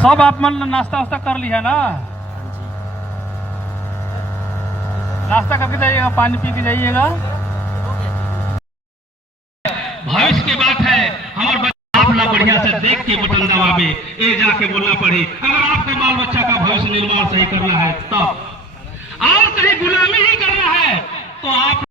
सब आप मन नाश्ता वास्ता कर लिया ना? नाश्ता करके जाइएगा, पानी पी के जाइएगा। भविष्य की बात है, हमारे आप लोग बढ़िया से देख के बटन दबावे, ये जाके बोलना पड़े। अगर आपके बाल बच्चा का भविष्य निर्माण सही करना है तब, और कहीं गुलामी ही करना है तो आप,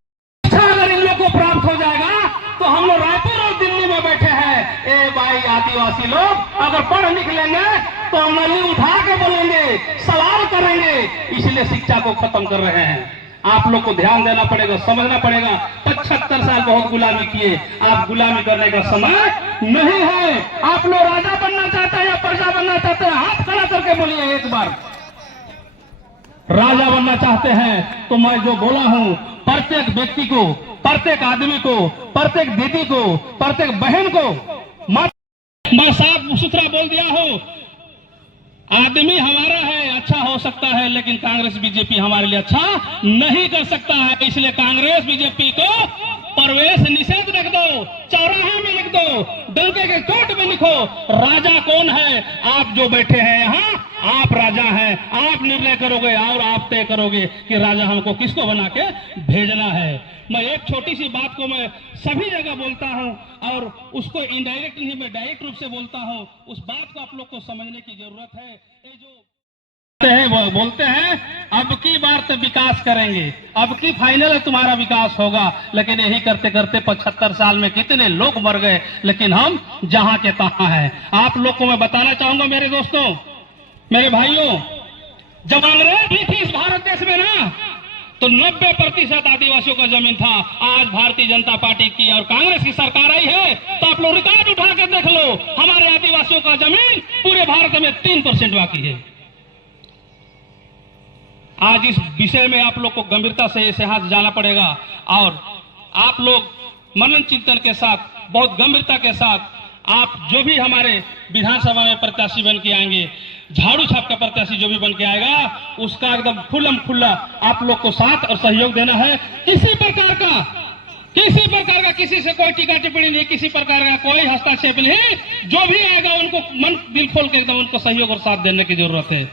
अगर इन लोग को प्राप्त हो जाएगा तो हम लोग रायपुर और दिल्ली में बैठे हैं। ए भाई आदिवासी लोग अगर पढ़ लिख लेंगे तो अंगली उठा के बोलेंगे, सवाल करेंगे। इसलिए शिक्षा को खत्म कर रहे हैं। आप लोग को ध्यान देना पड़ेगा, समझना पड़ेगा। 75 साल बहुत गुलामी किए, आप गुलामी करने का समय नहीं है। आप लोग राजा बनना चाहते हैं या प्रजा बनना चाहते हैं? हाथ खड़ा करके बोलिए एक बार। राजा बनना चाहते हैं तो मैं जो बोला हूं, प्रत्येक व्यक्ति को, प्रत्येक आदमी को, प्रत्येक दीदी को, प्रत्येक बहन को मैं साफ सुथरा बोल दिया हूं। आदमी हमारा है, अच्छा हो सकता है, लेकिन कांग्रेस बीजेपी हमारे लिए अच्छा नहीं कर सकता है। इसलिए कांग्रेस बीजेपी को प्रवेश निषेध रख दो, चौराहे में लिख दो, डंके के कोट में लिखो। राजा कौन है? आप जो बैठे हैं यहाँ, आप राजा हैं। आप निर्णय करोगे और आप तय करोगे कि राजा हमको किसको बना के भेजना है। मैं एक छोटी सी बात को मैं सभी जगह बोलता हूं और उसको इनडायरेक्ट नहीं, मैं डायरेक्ट रूप से बोलता हूं। उस बात को आप लोग को समझने की जरूरत है। ये जो वो बोलते हैं अब की बार तो विकास करेंगे, अब की फाइनल तुम्हारा विकास होगा, लेकिन यही करते करते 75 साल में कितने लोग मर गए, लेकिन हम जहां के तहां हैं। आप लोग को मैं बताना चाहूंगा मेरे दोस्तों, मेरे भाइयों, जब अंग्रेज भी थी इस भारत देश में ना, तो 90% आदिवासियों का जमीन था। आज भारतीय जनता पार्टी की और कांग्रेस की सरकार आई है तो आप लोग रिकॉर्ड उठा के देख लो, हमारे आदिवासियों का जमीन पूरे भारत में 3% बाकी है। आज इस विषय में आप लोग को गंभीरता से इसे हाथ जाना पड़ेगा और आप लोग मनन चिंतन के साथ, बहुत गंभीरता के साथ, आप जो भी हमारे विधानसभा में प्रत्याशी बन के आएंगे, झाड़ू छाप का प्रत्याशी जो भी बन के आएगा, उसका एकदम खुल्लम खुल्ला आप लोग को साथ और सहयोग देना है। किसी प्रकार का किसी से कोई टीका टिप्पणी नहीं, किसी प्रकार का कोई हस्तक्षेप नहीं। जो भी आएगा उनको मन दिल खोल के एकदम उनको सहयोग और साथ देने की जरूरत है,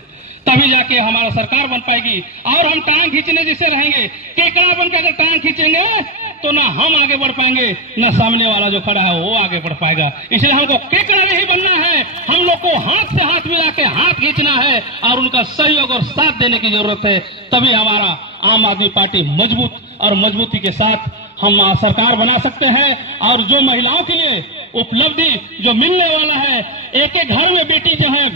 तभी जाके हमारा सरकार बन पाएगी। और हम टांग खींचने जैसे रहेंगे, केकड़ा बन के अगर टांग खींचेंगे तो ना हम आगे बढ़ पाएंगे, ना सामने वाला जो खड़ा है वो आगे बढ़ पाएगा। इसलिए हमको केकड़ा नहीं बनना है, हम लोग को हाथ से हाथ मिला के हाथ खींचना है और उनका सहयोग और साथ देने की जरूरत है। तभी हमारा आम आदमी पार्टी मजबूत और मजबूती के साथ हम सरकार बना सकते हैं। और जो महिलाओं के लिए उपलब्धि जो मिलने वाला है, एक एक घर में बेटी जो है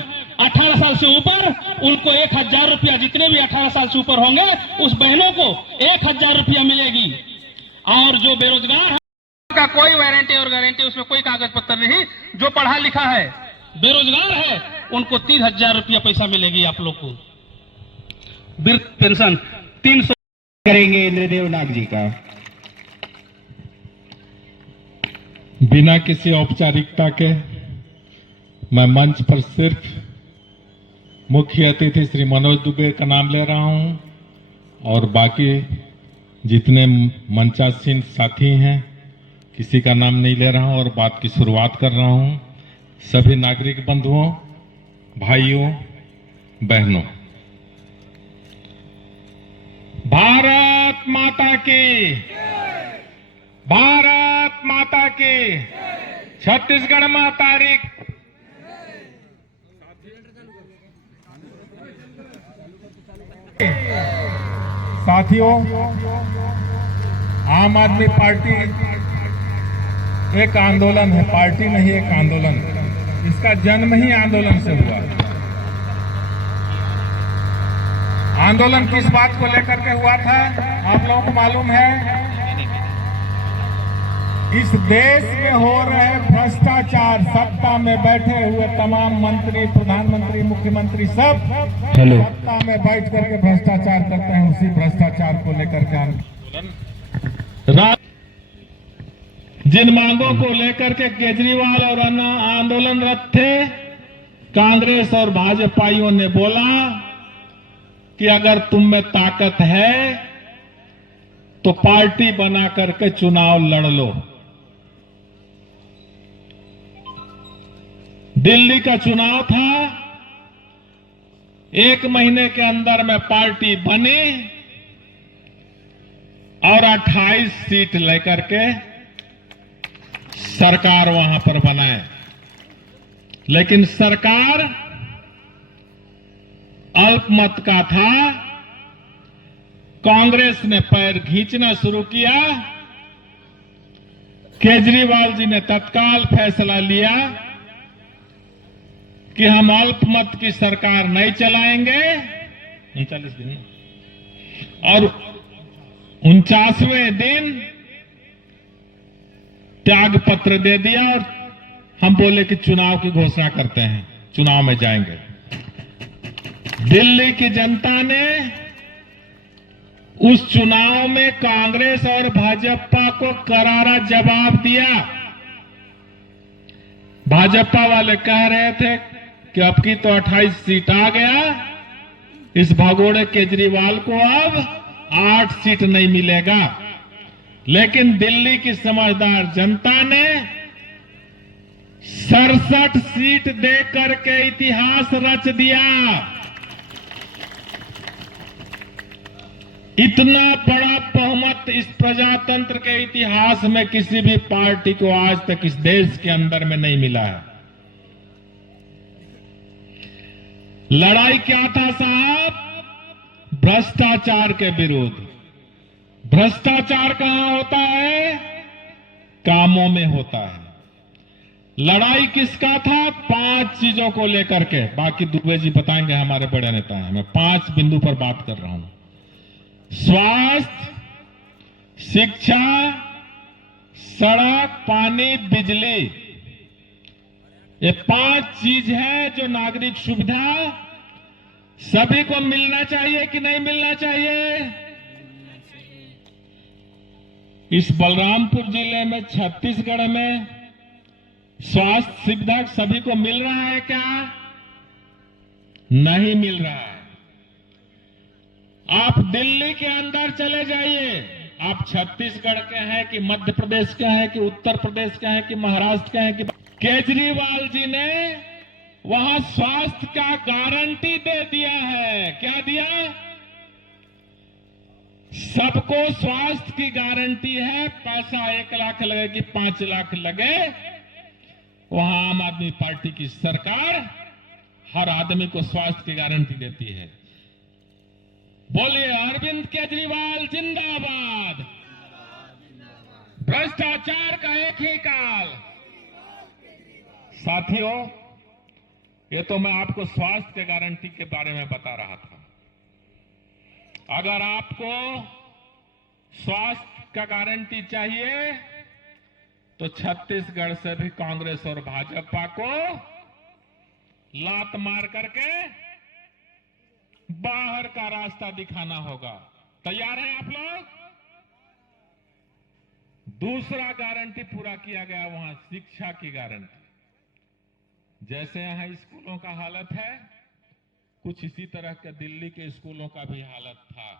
18 साल से ऊपर, उनको 1000 रुपया, जितने भी 18 साल से ऊपर होंगे उस बहनों को 1000 रुपया मिलेगी। और जो बेरोजगार है का कोई वारंटी और गारंटी, उसमें कोई कागज पत्र नहीं। जो पढ़ा लिखा है, बेरोजगार है, उनको 3000 रुपया पैसा मिलेगी। आप लोग को वृद्ध पेंशन 300 करेंगे। इंद्रदेव नाग जी का बिना किसी औपचारिकता के मैं मंच पर सिर्फ मुख्य अतिथि श्री मनोज दुबे का नाम ले रहा हूं और बाकी जितने मंचासीन साथी हैं किसी का नाम नहीं ले रहा हूं और बात की शुरुआत कर रहा हूं। सभी नागरिक बंधुओं, भाइयों, बहनों, भारत माता की, भारत माता की। छत्तीसगढ़ में तारीख साथियों, आम आदमी पार्टी एक आंदोलन है, पार्टी नहीं, एक आंदोलन। इसका जन्म ही आंदोलन से हुआ। आंदोलन किस बात को लेकर के हुआ था आप लोगों को मालूम है? इस देश में हो रहे भ्रष्टाचार, सत्ता में बैठे हुए तमाम मंत्री, प्रधानमंत्री, मुख्यमंत्री सब सत्ता में बैठ करके भ्रष्टाचार करते हैं। उसी भ्रष्टाचार को लेकर के आंदोलन, जिन मांगों को लेकर के केजरीवाल और अन्ना आंदोलनरत थे, कांग्रेस और भाजपाइयों ने बोला कि अगर तुम में ताकत है तो पार्टी बना करके चुनाव लड़ लो। दिल्ली का चुनाव था, 1 महीने के अंदर में पार्टी बनी और 28 सीट लेकर के सरकार वहां पर बनाए। लेकिन सरकार अल्पमत का था। कांग्रेस ने पैर खींचना शुरू किया। केजरीवाल जी ने तत्काल फैसला लिया कि हम अल्पमत की सरकार नहीं चलाएंगे। 39 दिन और 49वें दिन त्याग पत्र दे दिया और हम बोले कि चुनाव की घोषणा करते हैं, चुनाव में जाएंगे। दिल्ली की जनता ने उस चुनाव में कांग्रेस और भाजपा को करारा जवाब दिया। भाजपा वाले कह रहे थे कि अब की तो 28 सीट आ गया, इस भगोड़े केजरीवाल को अब 8 सीट नहीं मिलेगा। लेकिन दिल्ली की समझदार जनता ने 67 सीट देकर के इतिहास रच दिया। इतना बड़ा बहुमत इस प्रजातंत्र के इतिहास में किसी भी पार्टी को आज तक इस देश के अंदर में नहीं मिला है। लड़ाई क्या था साहब? भ्रष्टाचार के विरुद्ध। भ्रष्टाचार कहां होता है? कामों में होता है। लड़ाई किसका था? 5 चीजों को लेकर के। बाकी दुबे जी बताएंगे, हमारे बड़े नेता हैं। मैं 5 बिंदु पर बात कर रहा हूं। स्वास्थ्य, शिक्षा, सड़क, पानी, बिजली, ये 5 चीज है जो नागरिक सुविधा सभी को मिलना चाहिए कि नहीं मिलना चाहिए? इस बलरामपुर जिले में, छत्तीसगढ़ में स्वास्थ्य सुविधा सभी को मिल रहा है क्या? नहीं मिल रहा है। आप दिल्ली के अंदर चले जाइए, आप छत्तीसगढ़ के हैं कि मध्य प्रदेश के हैं कि उत्तर प्रदेश के हैं कि महाराष्ट्र के हैं कि केजरीवाल जी ने वहां स्वास्थ्य का गारंटी दे दिया है। क्या दिया? सबको स्वास्थ्य की गारंटी है। पैसा 1 लाख लगे कि 5 लाख लगे, वहां आम आदमी पार्टी की सरकार हर आदमी को स्वास्थ्य की गारंटी देती है। बोलिए अरविंद केजरीवाल जिंदाबाद। भ्रष्टाचार का एक ही काल। साथियों, ये तो मैं आपको स्वास्थ्य के गारंटी के बारे में बता रहा था। अगर आपको स्वास्थ्य का गारंटी चाहिए तो छत्तीसगढ़ से भी कांग्रेस और भाजपा को लात मार करके बाहर का रास्ता दिखाना होगा। तैयार हैं आप लोग? दूसरा गारंटी पूरा किया गया वहां शिक्षा की गारंटी। जैसे यहां स्कूलों का हालत है, कुछ इसी तरह के दिल्ली के स्कूलों का भी हालत था।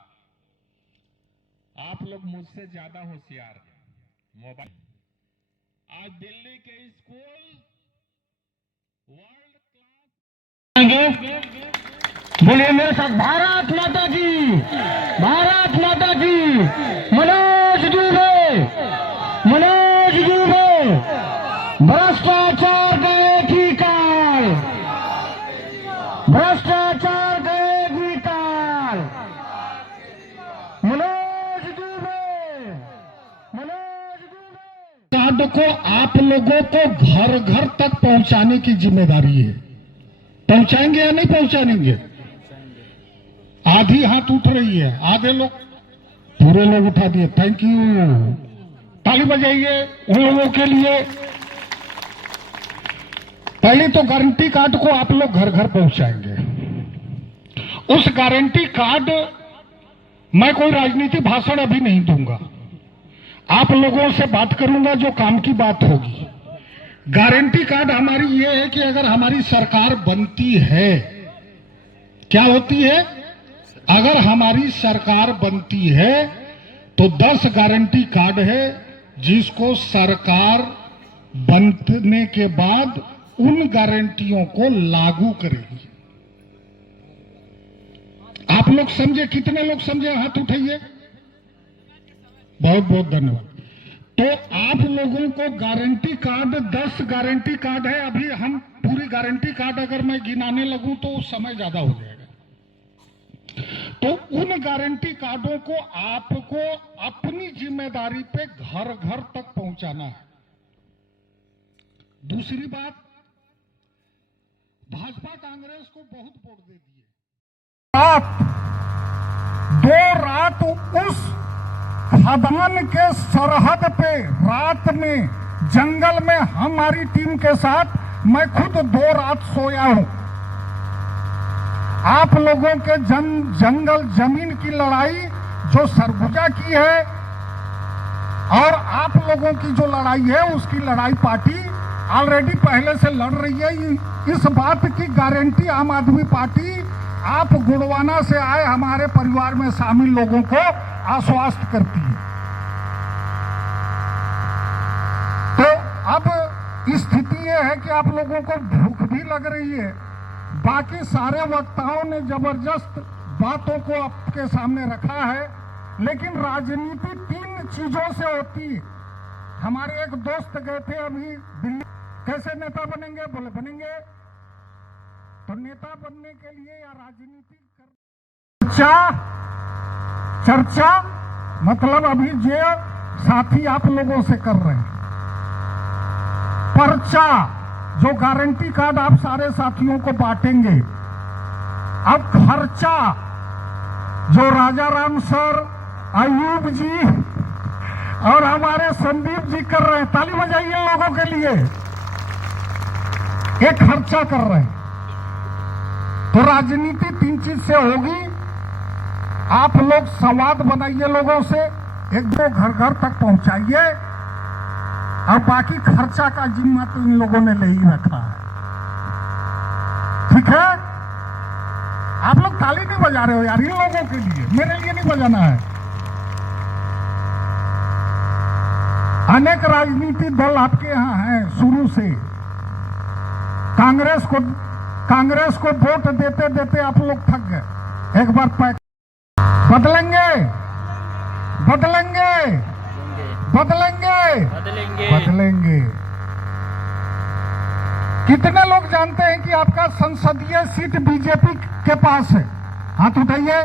आप लोग मुझसे ज्यादा होशियार हैं। मोबाइल आज दिल्ली के स्कूल वर्ल्ड क्लास। बोलिए मेरे साथ, भारत माता की, भारत माता की। मनोज दुबे, मनोज दुबे। भ्रष्टाचार का एक ही काल, भ्रष्टाचार का एक ही काल। मनोज दुबे, मनोज दुबे। कार्ड को आप लोगों को घर घर तक पहुंचाने की जिम्मेदारी है। पहुंचाएंगे या नहीं पहुंचाएंगे? आधी हाथ उठ रही है, आधे लोग, पूरे लोग उठा दिए। थैंक यू, ताली बजाइए उन लोगों के लिए। पहले तो गारंटी कार्ड को आप लोग घर घर पहुंचाएंगे। उस गारंटी कार्ड, मैं कोई राजनीतिक भाषण अभी नहीं दूंगा, आप लोगों से बात करूंगा जो काम की बात होगी। गारंटी कार्ड हमारी ये है कि अगर हमारी सरकार बनती है, क्या होती है? अगर हमारी सरकार बनती है तो 10 गारंटी कार्ड है जिसको सरकार बनने के बाद उन गारंटियों को लागू करेगी। लोग समझे? कितने लोग समझे? हाथ उठाइए। बहुत बहुत धन्यवाद। तो आप लोगों को गारंटी कार्ड 10 गारंटी कार्ड है। अभी हम पूरी गारंटी कार्ड अगर मैं गिनाने लगूं तो समय ज्यादा हो जाएगा। तो उन गारंटी कार्डों को आपको अपनी जिम्मेदारी पे घर घर तक पहुंचाना है। दूसरी बात, भाजपा कांग्रेस को बहुत वोट दे दिए। रात उस खदान के सरहद पे रात में जंगल में हमारी टीम के साथ मैं खुद 2 रात सोया हूं। आप लोगों के जंगल जमीन की लड़ाई जो सरगुजा की है और आप लोगों की जो लड़ाई है उसकी लड़ाई पार्टी ऑलरेडी पहले से लड़ रही है। इस बात की गारंटी आम आदमी पार्टी आप गुड़वाना से आए हमारे परिवार में शामिल लोगों को आश्वस्त करती है। तो अब स्थिति यह है कि आप लोगों को भूख भी लग रही है। बाकी सारे वक्ताओं ने जबरदस्त बातों को आपके सामने रखा है, लेकिन राजनीति 3 चीजों से होती है। हमारे एक दोस्त गए थे अभी दिल्ली, कैसे नेता बनेंगे? बोले बनेंगे तो नेता बनने के लिए या राजनीति चर्चा मतलब अभी जो साथी आप लोगों से कर रहे हैं, पर्चा जो गारंटी कार्ड आप सारे साथियों को बांटेंगे। अब खर्चा जो राजा राम सर, अयूब जी और हमारे संदीप जी कर रहे हैं, ताली बजाइए लोगों के लिए, एक खर्चा कर रहे हैं। तो राजनीति 3 चीज से होगी। आप लोग संवाद बनाइए लोगों से, एक दो घर घर तक पहुंचाइए और बाकी खर्चा का जिम्मा तो इन लोगों ने ले ही रखा है। ठीक है? आप लोग ताली नहीं बजा रहे हो यार, इन लोगों के लिए, मेरे लिए नहीं बजाना है। अनेक राजनीतिक दल आपके यहां हैं शुरू से। कांग्रेस को वोट देते देते आप लोग थक गए। एक बार पैक बदलेंगे बदलेंगे बदलेंगे बदलेंगे। कितने लोग जानते हैं कि आपका संसदीय सीट बीजेपी के पास है? हाथ उठाइए।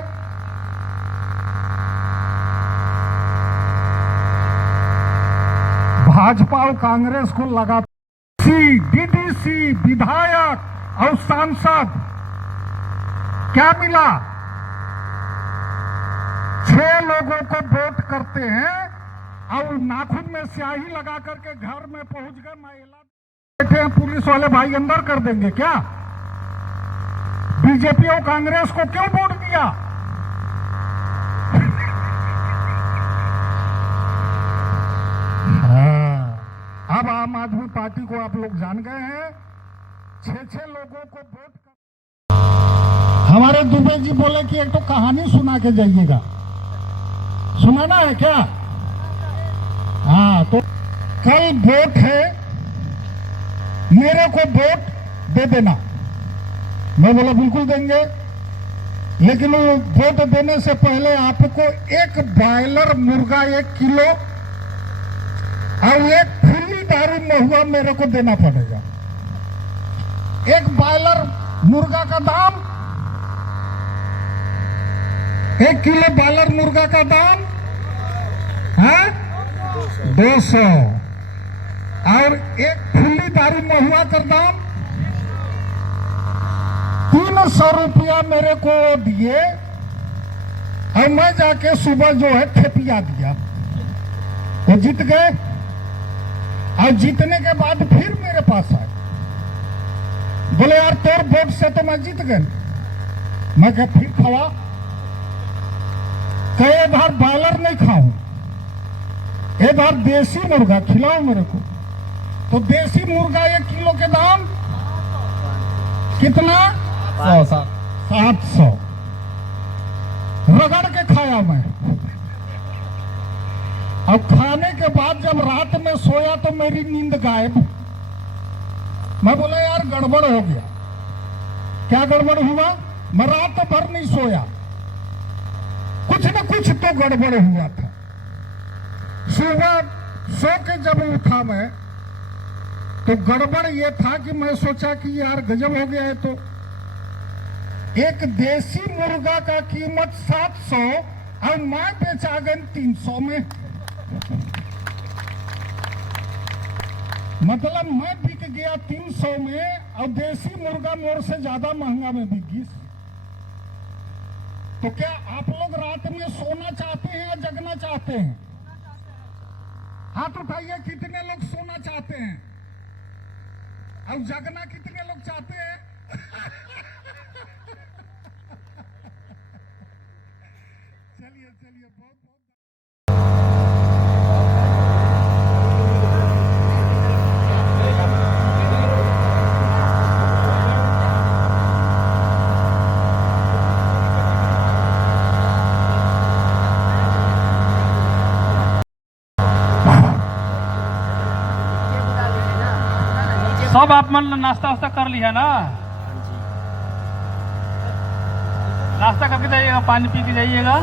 भाजपा और कांग्रेस को लगातार डीडीसी, विधायक और सांसद क्या मिला? 6 लोगों को वोट करते हैं और नाखून में स्याही लगा करके घर में पहुंच गए। महिला बैठे हैं, पुलिस वाले भाई अंदर कर देंगे क्या? बीजेपी और कांग्रेस को क्यों वोट दिया? अब आम आदमी पार्टी को आप लोग जान गए हैं। 6 लोगों को वोट कर। हमारे दुबे जी बोले कि एक तो कहानी सुना के जाइएगा, सुनाना है क्या? हाँ, तो कल वोट है, मेरे को वोट दे देना। मैं बोला बिल्कुल देंगे, लेकिन वोट देने से पहले आपको एक बॉयलर मुर्गा 1 किलो और एक खुली दारू महुआ मेरे को देना पड़ेगा। एक बॉयलर मुर्गा का दाम, 1 किलो बॉयलर मुर्गा का दाम है 200 और एक खुली दारू महुआ का दाम 300 रुपया मेरे को दिए और मैं जाके सुबह जो है ठेपिया दिया तो जीत गए। और जीतने के बाद फिर मेरे पास आए, बोले यार तोर वोट से तो मैं जीत गए। मैं क्या फिर खवा? कई बार बॉयलर नहीं खाऊं, एक बार देसी मुर्गा खिलाओ मेरे को। तो देसी मुर्गा 1 किलो के दाम कितना? 700 रगड़ के खाया मैं। अब खाने के बाद जब रात में सोया तो मेरी नींद गायब। मैं बोला यार गड़बड़ हो गया। क्या गड़बड़ हुआ? मैं रात भर नहीं सोया, कुछ न कुछ तो गड़बड़ हुआ था। सुबह सो के जब उठा मैं तो गड़बड़ ये था कि मैं सोचा कि यार गजब हो गया है। तो एक देसी मुर्गा का कीमत 700 और मैं बेचा गई 300 में। मतलब मैं बिक गया 300 में और देसी मुर्गा मोर से ज्यादा महंगा में बिक गई। तो क्या आप लोग रात में सोना चाहते हैं या जगना चाहते हैं? हाथ उठाइए, कितने लोग सोना चाहते हैं और जगना कितने लोग चाहते हैं? चलिए चलिए, बहुत बहुत सब आप मन नाश्ता वास्ता कर लिया ना? नाश्ता करके जाइएगा, पानी पी के जाइएगा।